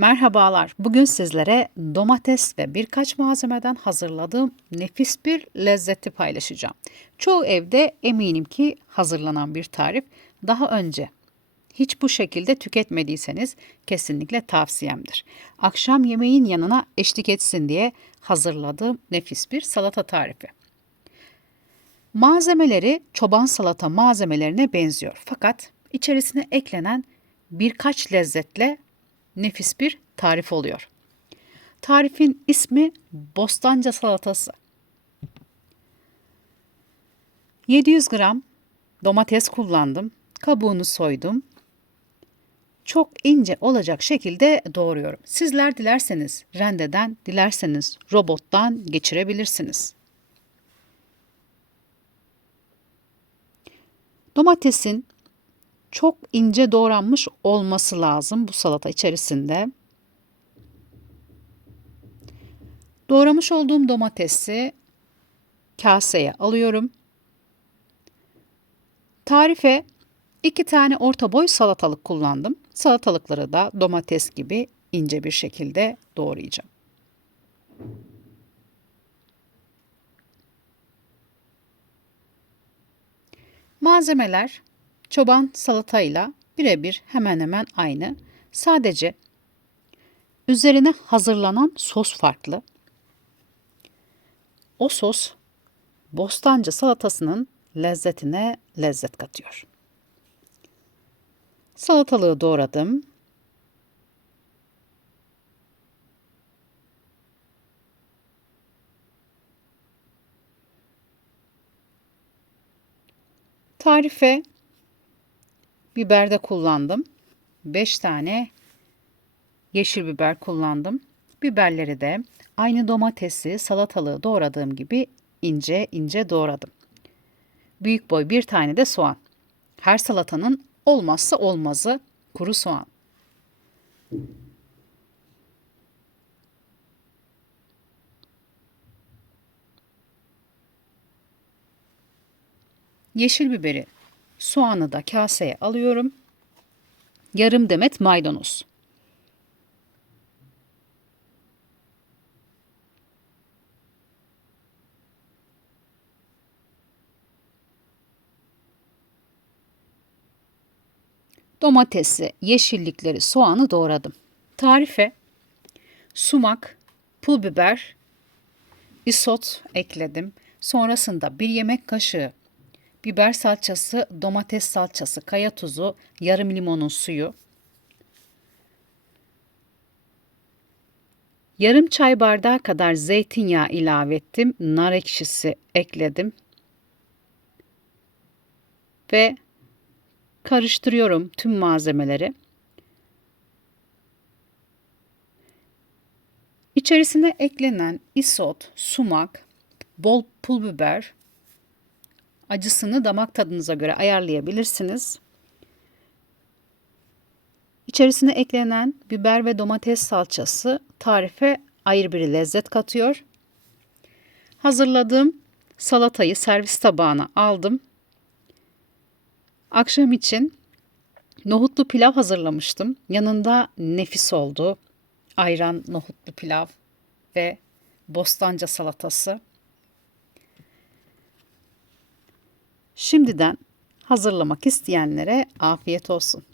Merhabalar. Bugün sizlere domates ve birkaç malzemeden hazırladığım nefis bir lezzeti paylaşacağım. Çoğu evde eminim ki hazırlanan bir tarif. Daha önce hiç bu şekilde tüketmediyseniz kesinlikle tavsiyemdir. Akşam yemeğin yanına eşlik etsin diye hazırladığım nefis bir salata tarifi. Malzemeleri çoban salata malzemelerine benziyor. Fakat içerisine eklenen birkaç lezzetle nefis bir tarif oluyor. Tarifin ismi Bostanca salatası. 700 gram domates kullandım. Kabuğunu soydum. Çok ince olacak şekilde doğruyorum. Sizler dilerseniz rendeden, dilerseniz robottan geçirebilirsiniz. Domatesin çok ince doğranmış olması lazım bu salata içerisinde. Doğramış olduğum domatesi kaseye alıyorum. Tarife iki tane orta boy salatalık kullandım. Salatalıkları da domates gibi ince bir şekilde doğrayacağım. Malzemeler çoban salatayla birebir hemen hemen aynı. Sadece üzerine hazırlanan sos farklı. O sos bostancı salatasının lezzetine lezzet katıyor. Salatalığı doğradım. Tarife biber de kullandım. 5 tane yeşil biber kullandım. Biberleri de aynı domatesi, salatalığı doğradığım gibi ince ince doğradım. Büyük boy bir tane de soğan. Her salatanın olmazsa olmazı kuru soğan. Yeşil biberi, soğanı da kaseye alıyorum. Yarım demet maydanoz. Domatesi, yeşillikleri, soğanı doğradım. Tarife sumak, pul biber, isot ekledim. Sonrasında bir yemek kaşığı biber salçası, domates salçası, kaya tuzu, yarım limonun suyu, yarım çay bardağı kadar zeytinyağı ilave ettim, nar ekşisi ekledim. Ve karıştırıyorum tüm malzemeleri. İçerisine eklenen isot, sumak, bol pul biber, acısını damak tadınıza göre ayarlayabilirsiniz. İçerisine eklenen biber ve domates salçası tarife ayrı bir lezzet katıyor. Hazırladığım salatayı servis tabağına aldım. Akşam için nohutlu pilav hazırlamıştım. Yanında nefis oldu. Ayran nohutlu pilav ve bostanca salatası. Şimdiden hazırlamak isteyenlere afiyet olsun.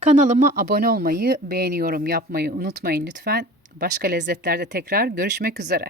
Kanalıma abone olmayı, beğeni yorum yapmayı unutmayın lütfen. Başka lezzetlerde tekrar görüşmek üzere.